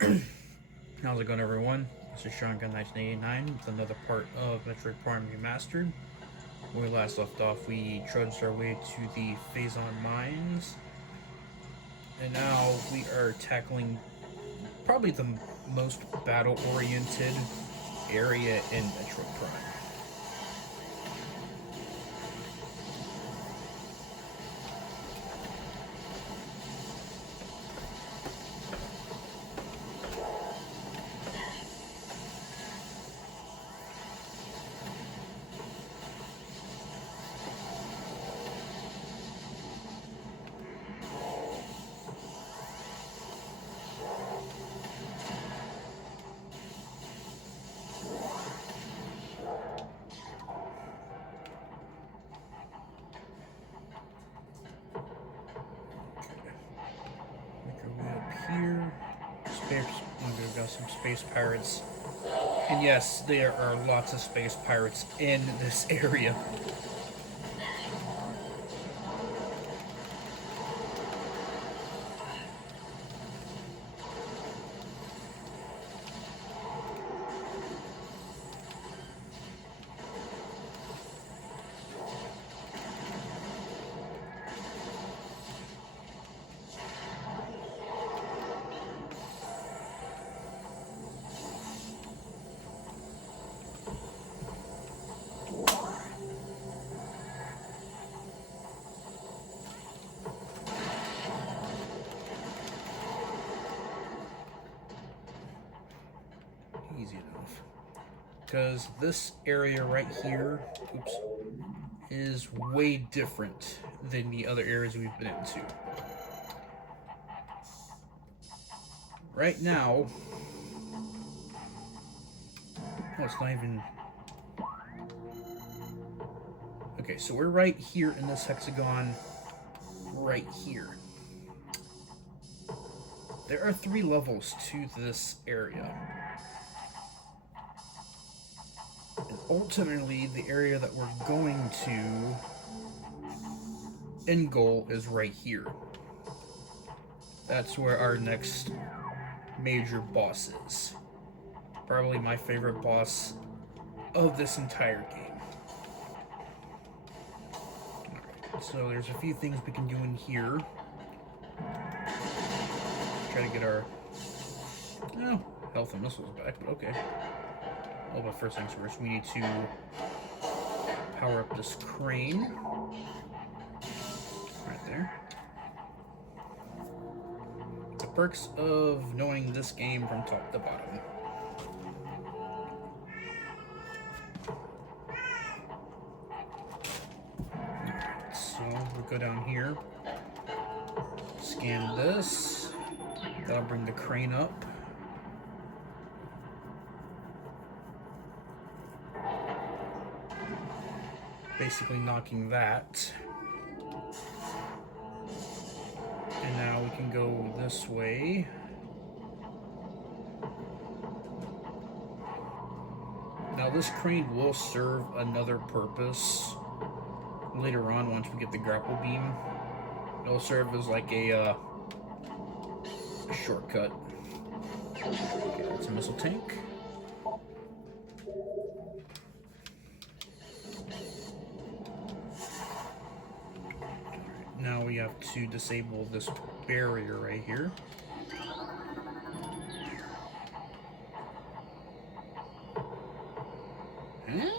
How's it going, everyone? This is Shotgun 1989 with another part of Metroid Prime Remastered. When we last left off, we trudged our way to the Phazon mines, and now we are tackling probably the most battle-oriented area in Metroid Prime. Make our way up here. We've got some space pirates. And yes, there are lots of space pirates in this area. Easy enough. Because this area right here, is way different than the other areas we've been into. Right now, it's not even... Okay, so we're right here in this hexagon, right here. There are 3 levels to this area. And ultimately, the area that we're going to, end goal, is right here. That's where our next major boss is. Probably my favorite boss of this entire game. Alright, so there's a few things we can do in here. Try to get our health and missiles back, but okay. Oh, but first things first, we need to power up this crane. Right there. The perks of knowing this game from top to bottom. Alright, so we'll go down here. Scan this. That'll bring the crane up. Basically knocking that. And now we can go this way. Now this crane will serve another purpose later on once we get the grapple beam. It'll serve as like a shortcut. Okay, that's a missile tank. Now we have to disable this barrier right here. Huh?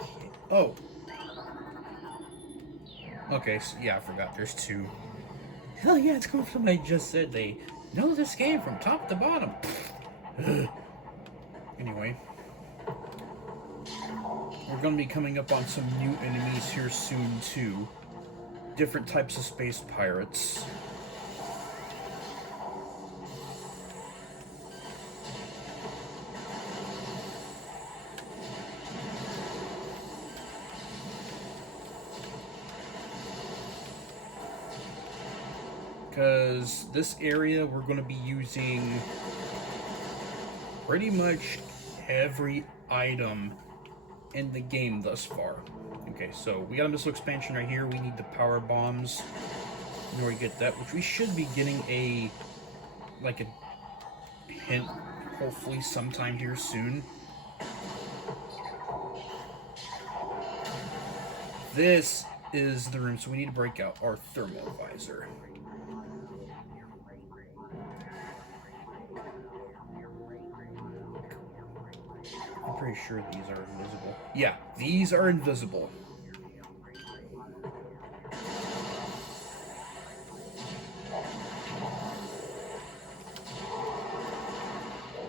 Okay. Oh. Okay, so yeah, I forgot. There's 2. Hell yeah, it's coming from what I just said. They know this game from top to bottom. Anyway. We're going to be coming up on some new enemies here soon, too. Different types of space pirates. because this area we're going to be using pretty much every item in the game thus far. Okay, so we got a missile expansion right here. We need the power bombs in order to get that, which we should be getting a hint, hopefully sometime here soon. This is the room, so we need to break out our thermal visor. I'm pretty sure these are invisible. Yeah, these are invisible.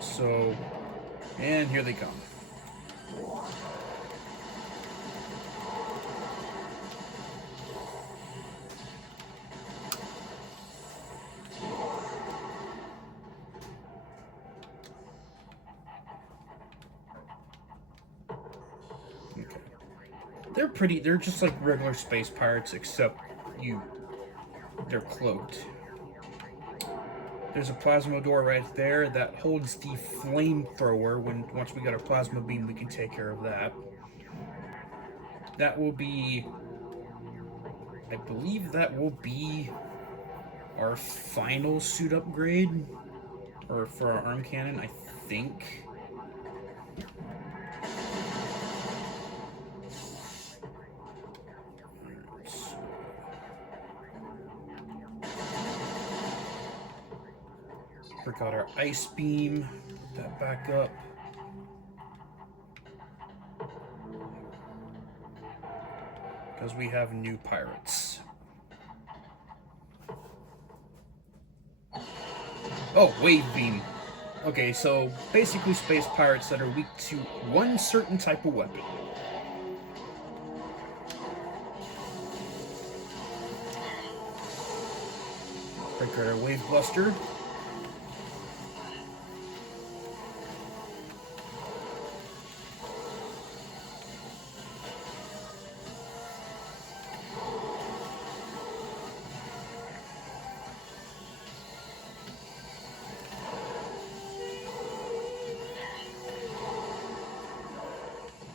So, and here they come. Okay. They're just like regular space pirates, except they're cloaked. There's a plasma door right there that holds the flamethrower. Once we got our plasma beam, we can take care of that. That will be, I believe that will be our final suit upgrade, or for our arm cannon, I think. Break out our ice beam, put that back up. Because we have new pirates. Oh, wave beam. Okay, so basically space pirates that are weak to one certain type of weapon. Break out our wave buster.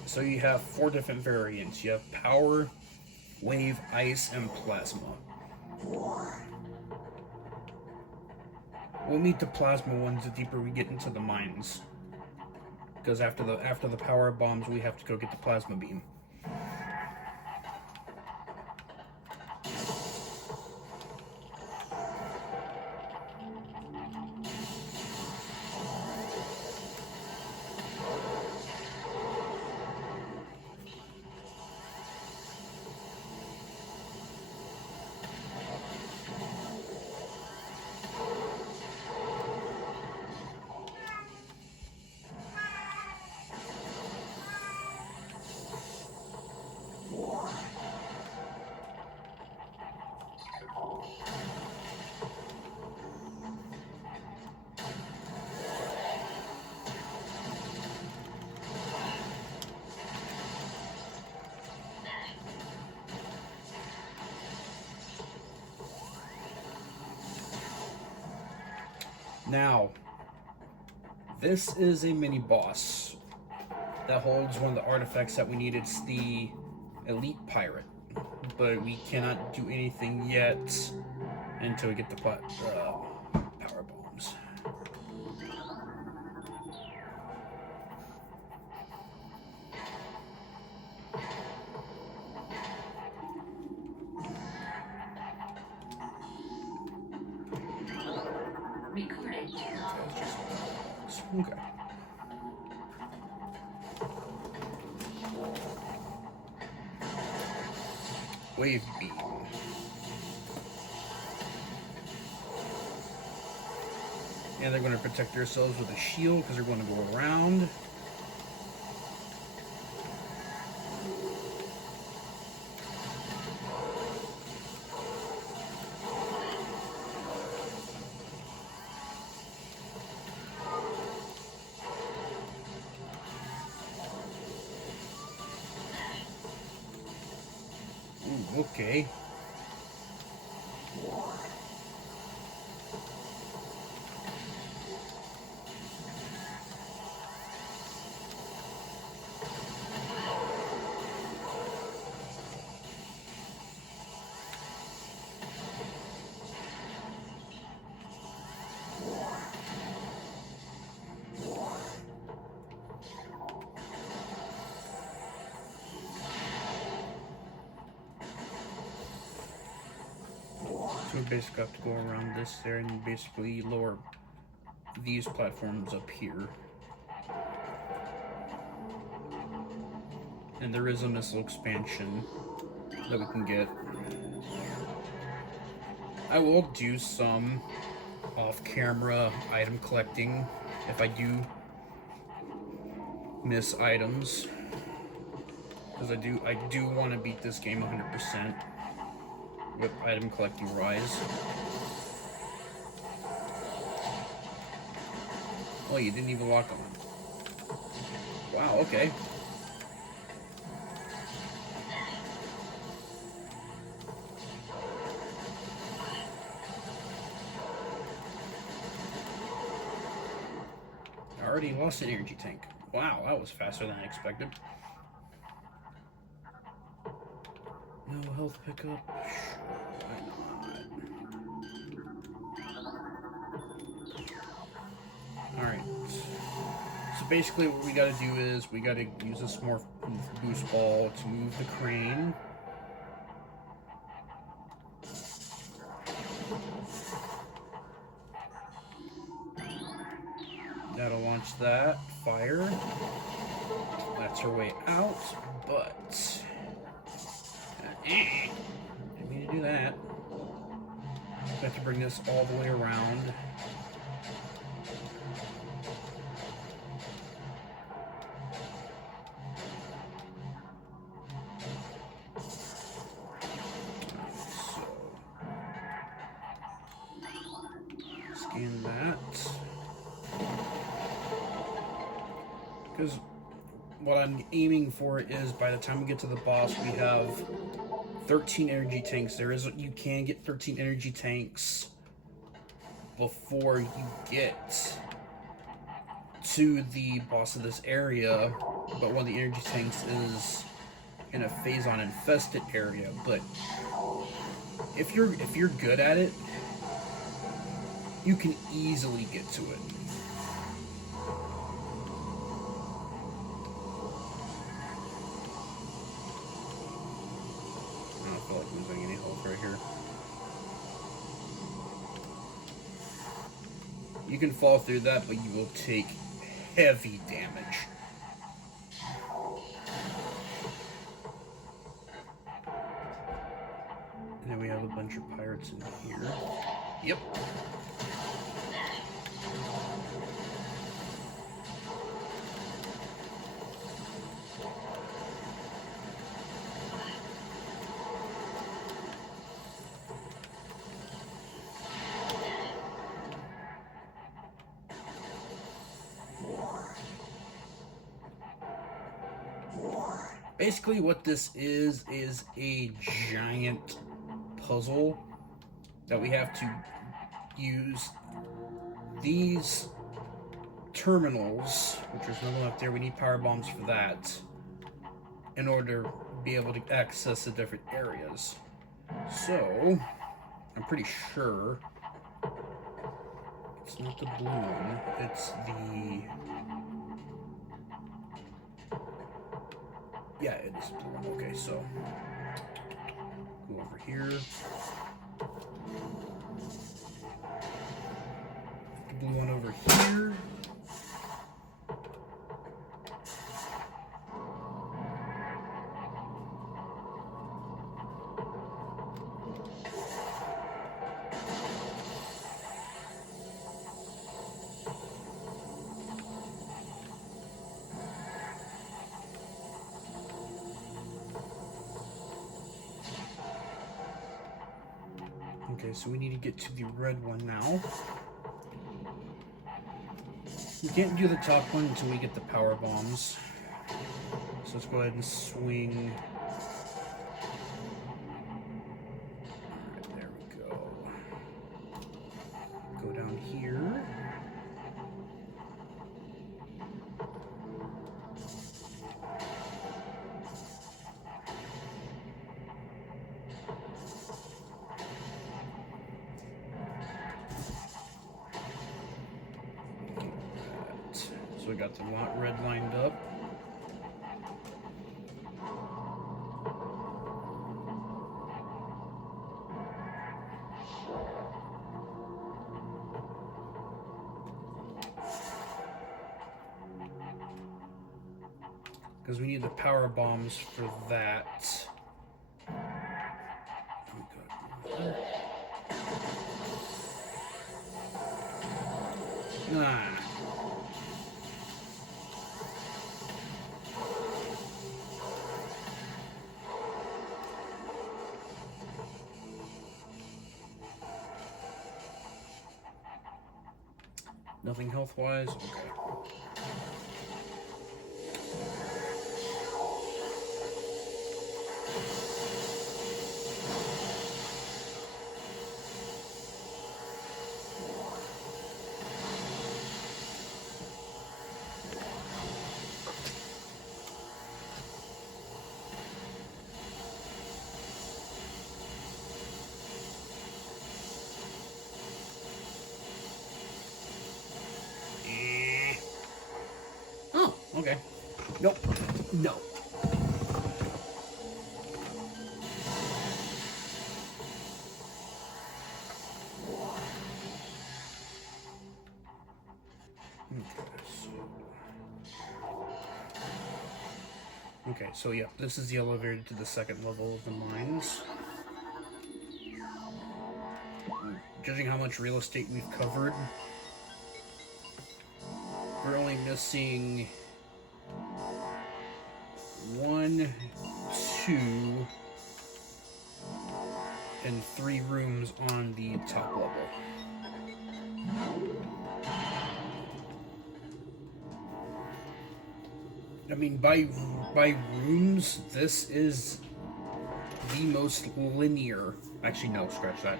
So you have 4 different variants. You have power, wave, ice, and plasma. We'll meet the plasma ones the deeper we get into the mines. Because after the power bombs, we have to go get the plasma beam. Now, this is a mini boss that holds one of the artifacts that we need. It's the elite pirate, but we cannot do anything yet until we get the power bombs. Okay. Wave beam. And they're going to protect themselves with a shield because they're going to go around. Okay. we basically have to go around this there and basically lower these platforms up here. And there is a missile expansion that we can get. I will do some off-camera item collecting if I do miss items, because I do want to beat this game 100% with item collecting wise. Oh, you didn't even lock on. Wow, okay. I already lost an energy tank. Wow, that was faster than I expected. No health pickup. Why not? Alright. So basically what we gotta do is we gotta use this more boost ball to move the crane. That'll launch that. Fire. That's her way out, but didn't mean to do that. We have to bring this all the way around. So, scan that. Because what I'm aiming for is by the time we get to the boss, we have 13 energy tanks. You can get 13 energy tanks before you get to the boss of this area, but one of the energy tanks is in a phazon infested area. But if you're good at it, you can easily get to it. Losing any health right here. You can fall through that, but you will take heavy damage. And then we have a bunch of pirates in here. Yep. Basically what this is a giant puzzle that we have to use these terminals, which there's no one up there, we need power bombs for that, in order to be able to access the different areas. So, I'm pretty sure it's not the blue one, it's the... Yeah, it is blue one. Okay, so go over here. The blue one over here. Okay, so we need to get to the red one now. We can't do the top one until we get the power bombs. So let's go ahead and swing. Alright, there we go. Go down here. So we got the red lined up. Because we need the power bombs for that. Nah. Nothing health-wise? Okay. Oh, okay. Nope. No. Okay, so yeah, this is the elevator to the second level of the mines. Judging how much real estate we've covered, we're only missing 1, 2, and 3 rooms on the top level. I mean, by rooms, this is the most linear. Actually, no, scratch that.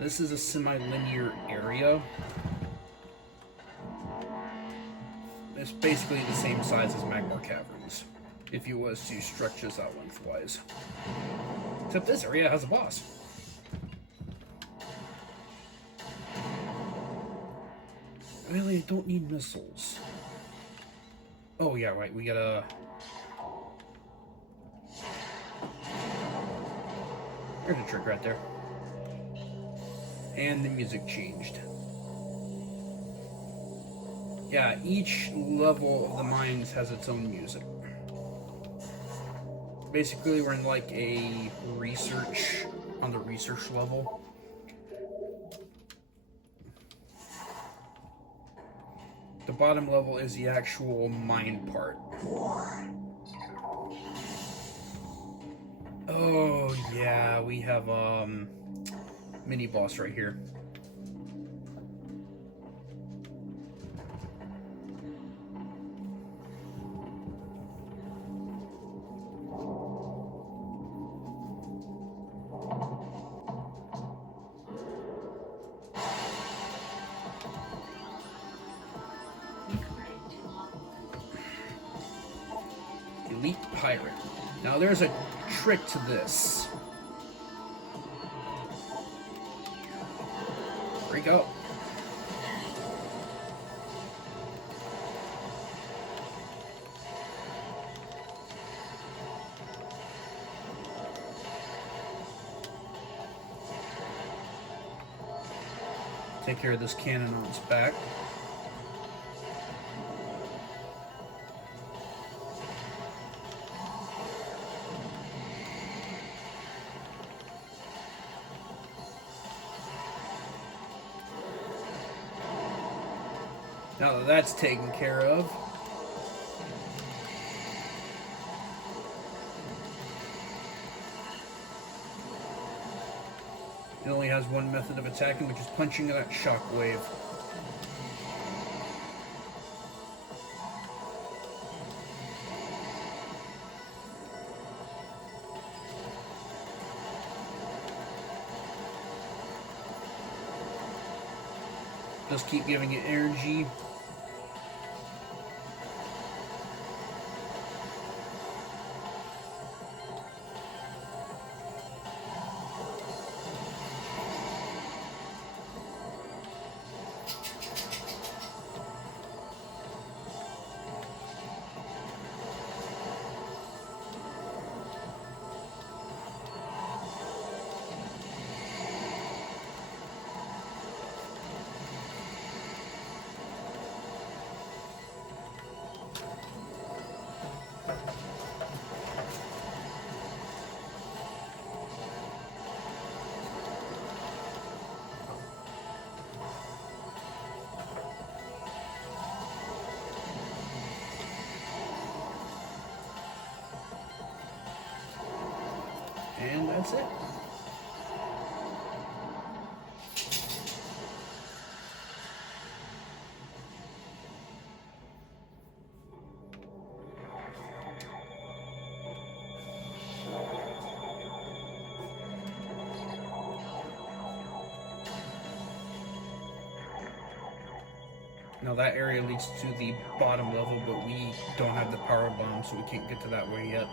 This is a semi-linear area. It's basically the same size as Magmar Caverns, if you was to stretch this out lengthwise. Except this area has a boss. Really, I don't need missiles. Oh yeah, right, we gotta... There's a trick right there. And the music changed. Yeah, each level of the mines has its own music. Basically, we're in like a research, on the research level. The bottom level is the actual mine part. Oh yeah, we have mini boss right here. Elite Pirate. Now there's a trick to this. Break out. Take care of this cannon on its back. Now that that's taken care of, it only has one method of attacking, which is punching that shockwave. Just keep giving it energy. that's it. Now that area leads to the bottom level, but we don't have the power bomb, so we can't get to that way yet.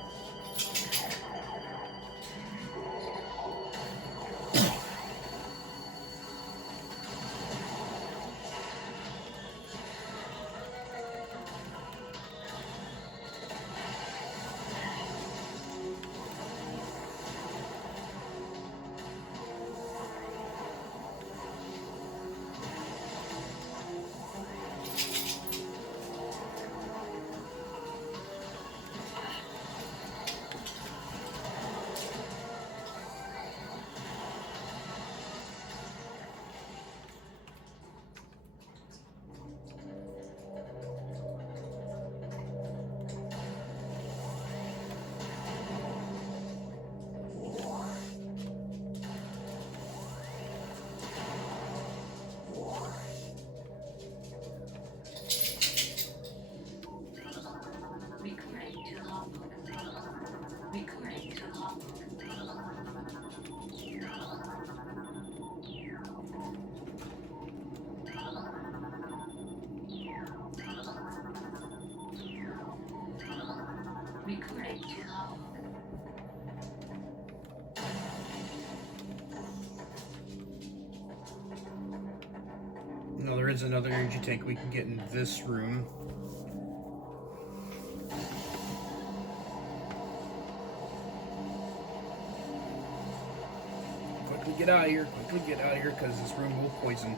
Now there is another energy tank we can get in this room. Quickly get out of here, because this room will poison.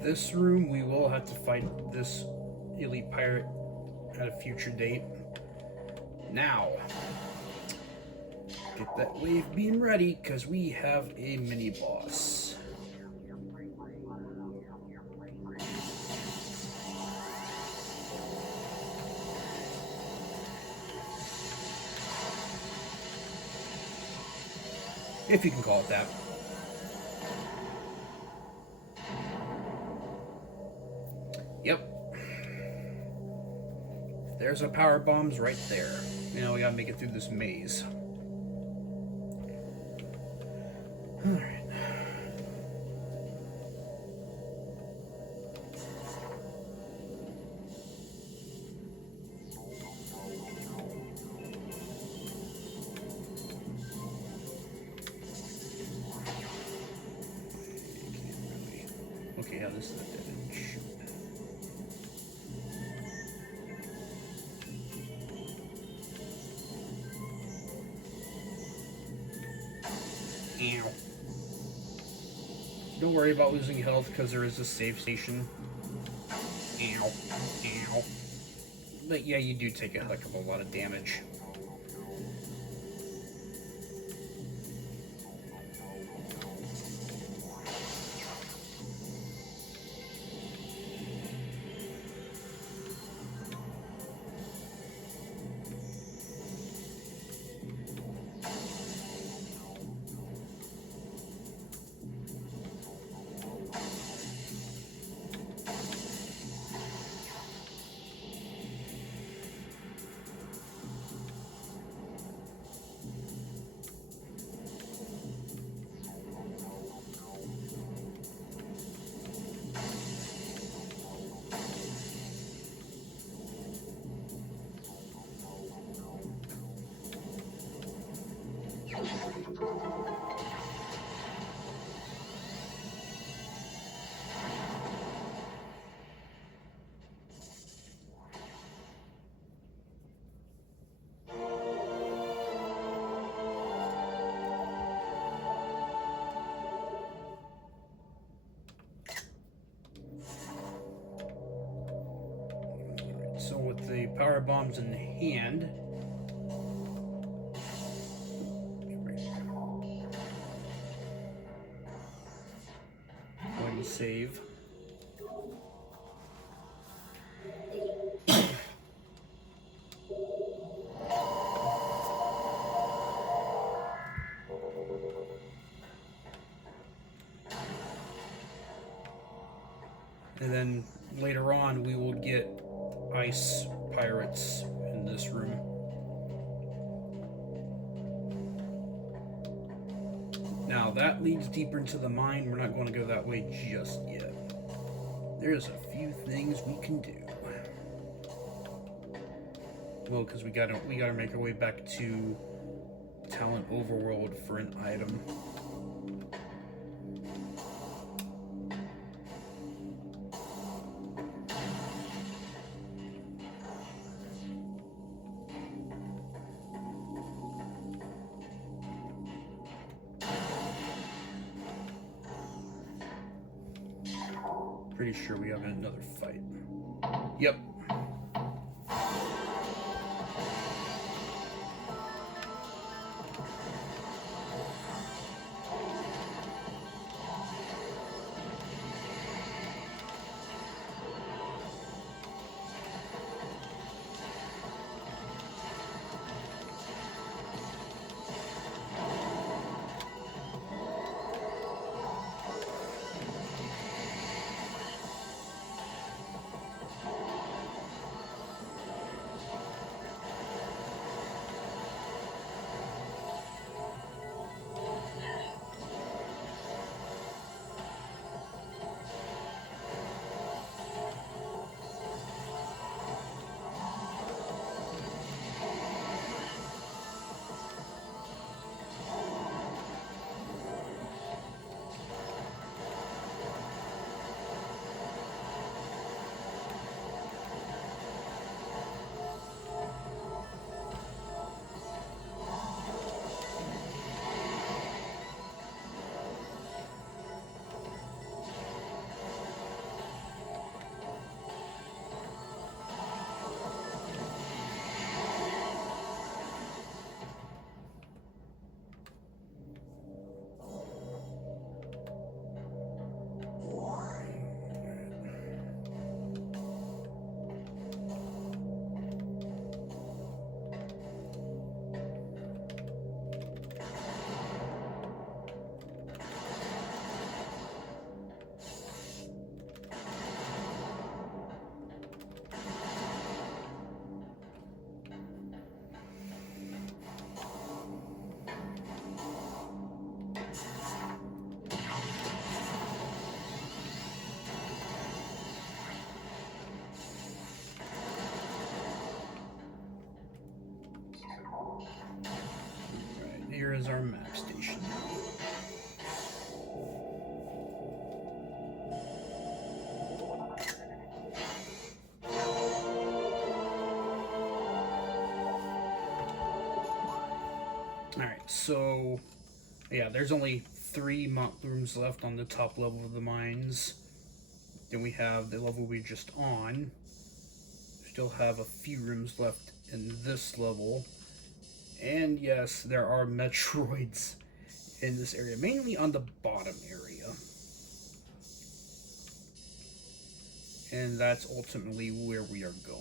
This room, we will have to fight this elite pirate at a future date. Now, get that wave beam ready, because we have a mini boss. If you can call it that. Yep. There's our power bombs right there. Now we gotta make it through this maze. Alright. worry about losing health because there is a save station. Ow. Ow. But yeah, you do take a heck of a lot of damage. So with the power bombs in hand, go ahead and save. And then later on, we will get ice pirates in this room. Now that leads deeper into the mine. We're not going to go that way just yet. There's a few things we can do. Well, because we gotta make our way back to Talent Overworld for an item. Pretty sure we have another fight. Yep. Here is our map station. Alright, so yeah, there's only 3 rooms left on the top level of the mines. Then we have the level we're just on. Still have a few rooms left in this level. And yes, there are Metroids in this area, mainly on the bottom area. And that's ultimately where we are going.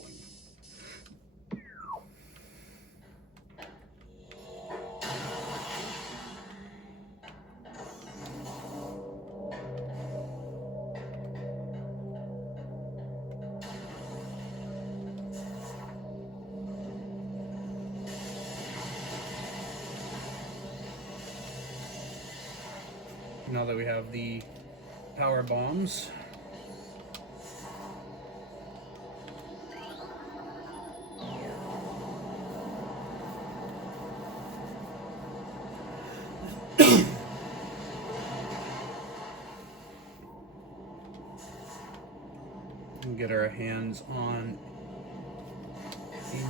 Now that we have the power bombs, and get our hands on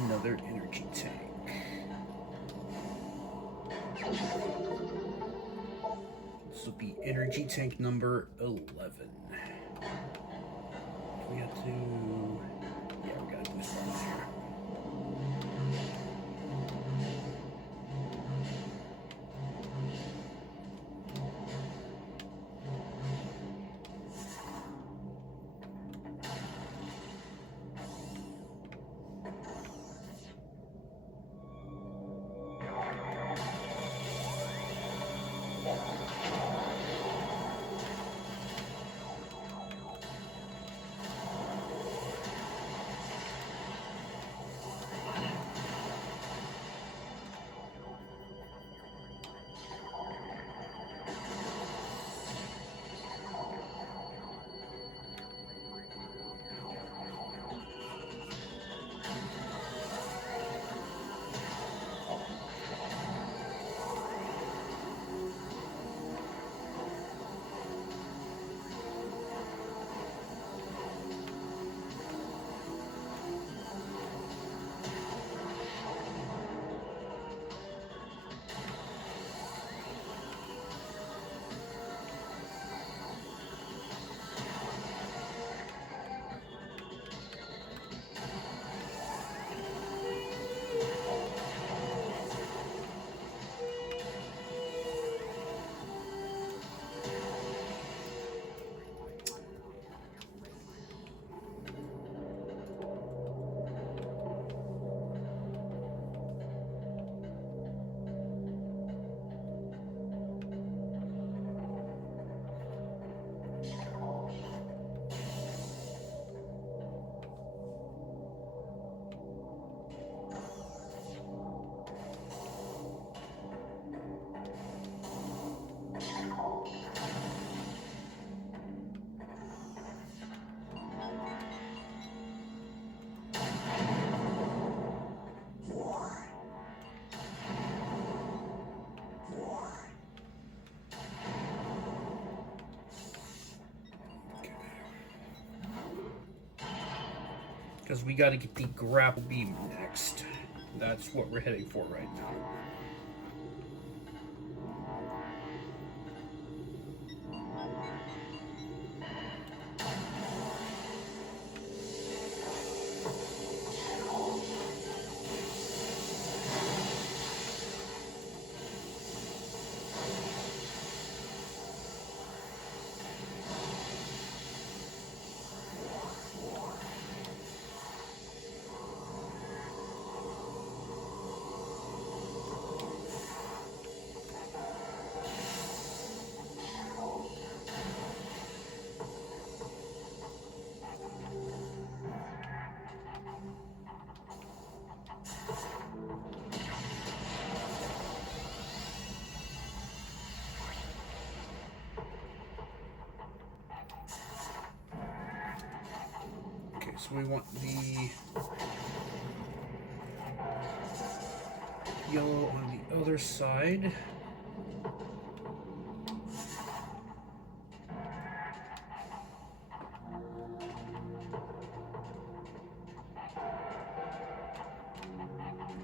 another energy tank. This will be energy tank number 11. We have to... yeah, we gotta do something here. Because we got to get the grapple beam next. That's what we're heading for right now. So we want the yellow on the other side.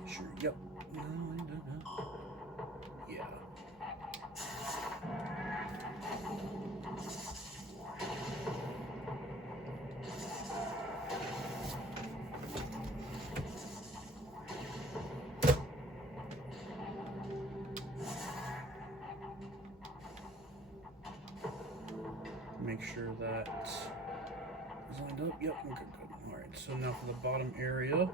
Sure, yep. No. Yeah. that is lined up. Yep, okay, good. Alright, so now for the bottom area.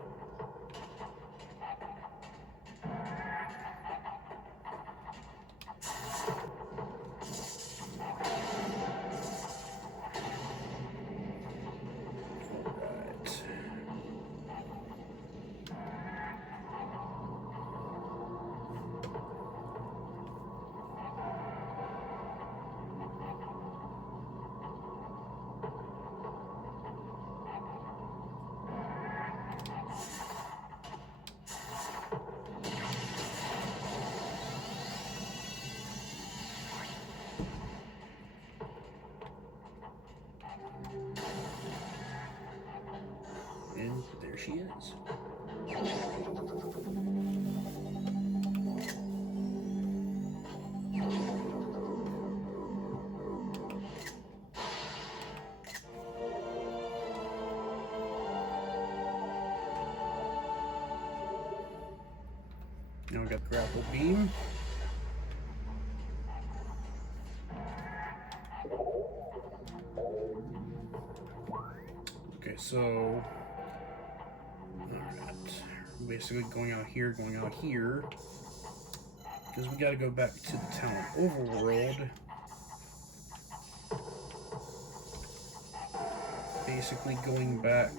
And there she is. Now we got the grapple beam. Okay, so alright. Basically going out here, because we gotta go back to the town overworld. Basically going back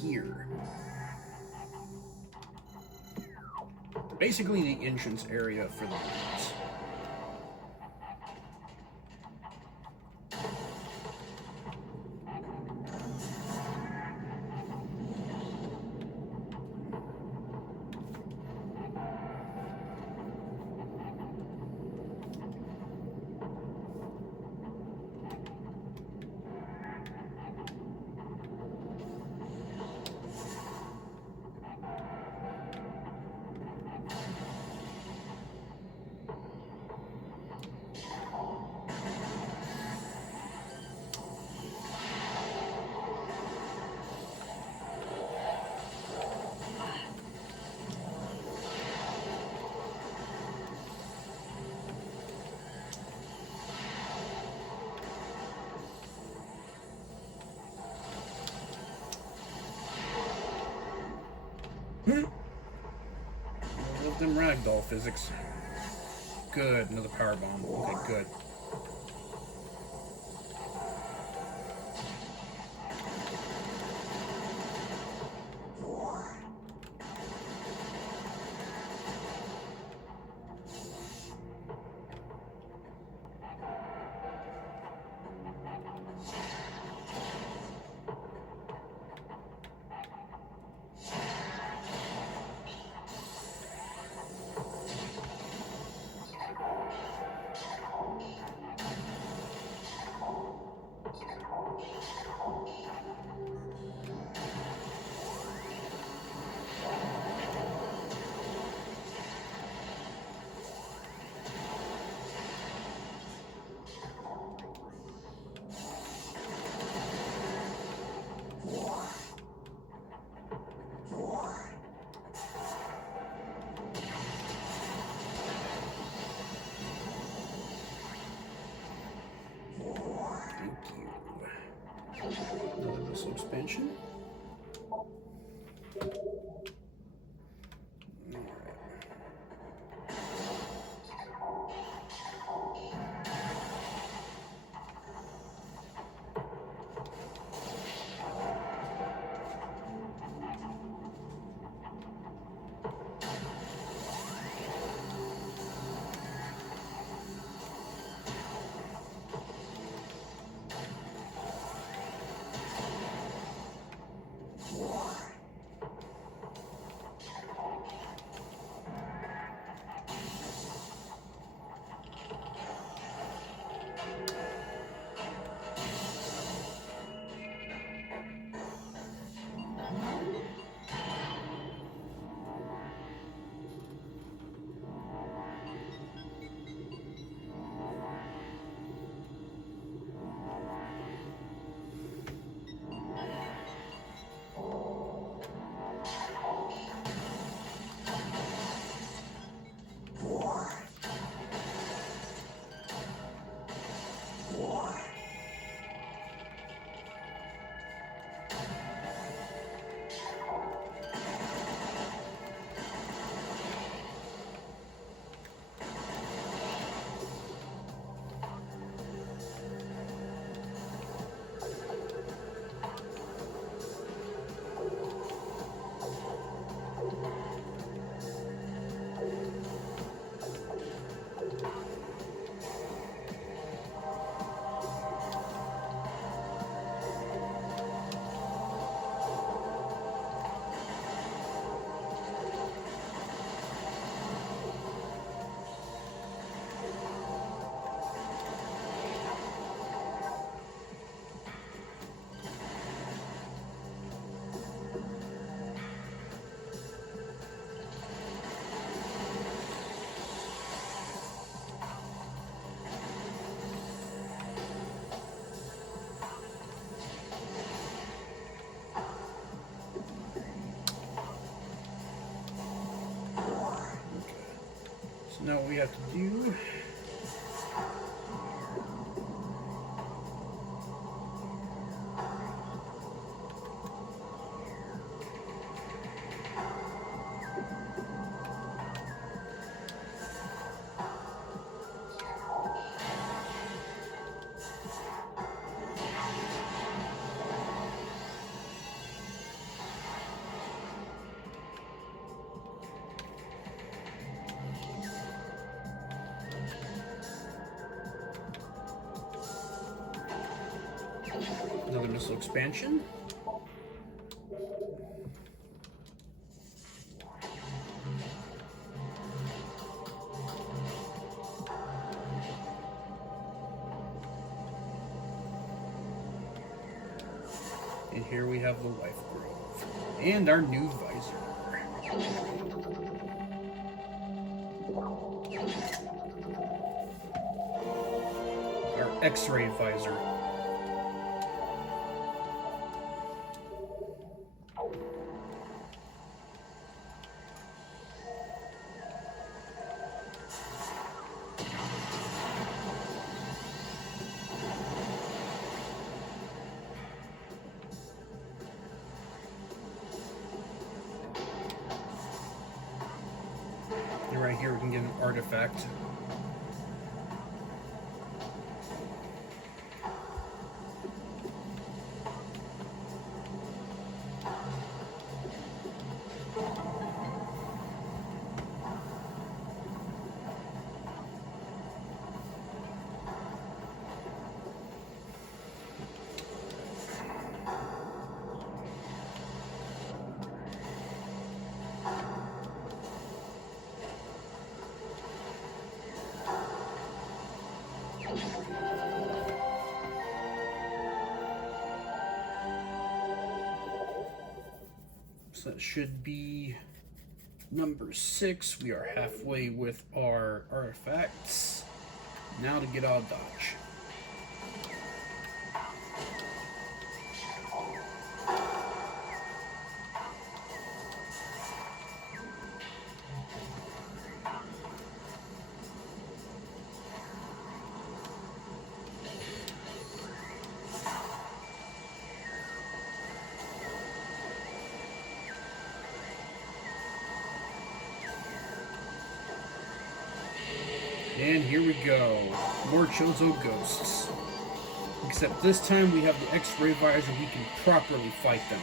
here. Basically the entrance area for the rooms. Love them ragdoll physics. Good, another power bomb. Okay, good. Another missile expansion. Now what we have to do, another missile expansion. And here we have the Life Grove and our new visor. Our X-ray visor. And right here we can get an artifact. So that should be number 6. We are halfway with our artifacts. Now to get out of Dodge. And here we go. More Chozo ghosts. Except this time we have the X-ray visor, we can properly fight them.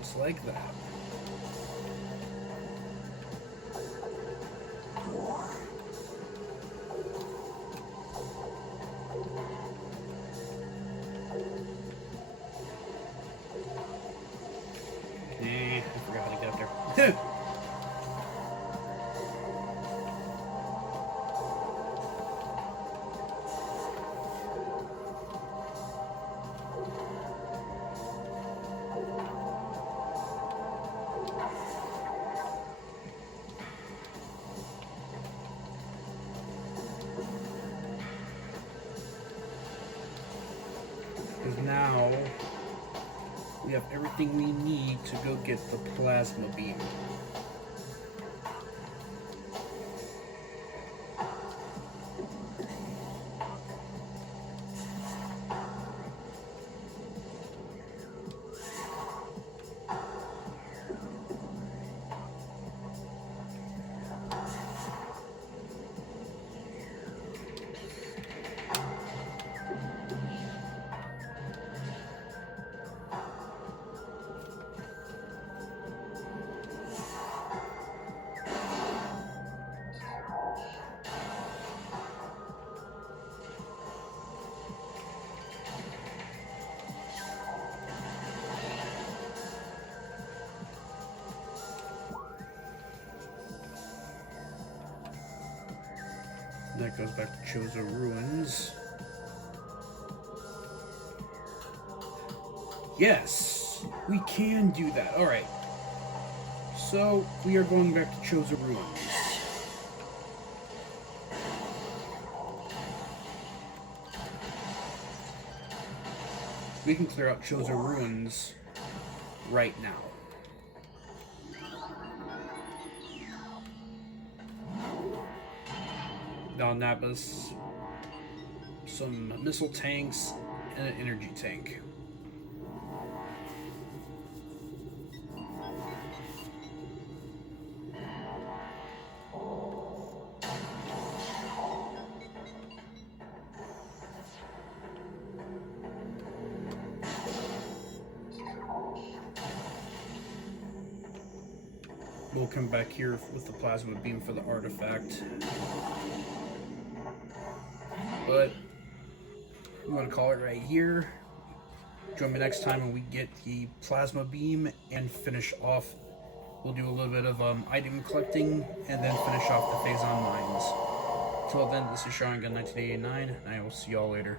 Just like that. I forgot how to get up there. Because now we have everything we need to go get the plasma beam. That goes back to Chozo Ruins. Yes, we can do that. Alright. So, we are going back to Chozo Ruins. We can clear out Chozo Ruins right now. That'll nab us some missile tanks and an energy tank. We'll come back here with the plasma beam for the artifact. But I'm going to call it right here. Join me next time when we get the plasma beam and finish off. We'll do a little bit of item collecting and then finish off the phazon mines. Till then, this is Sean Gun 1989, and I will see y'all later.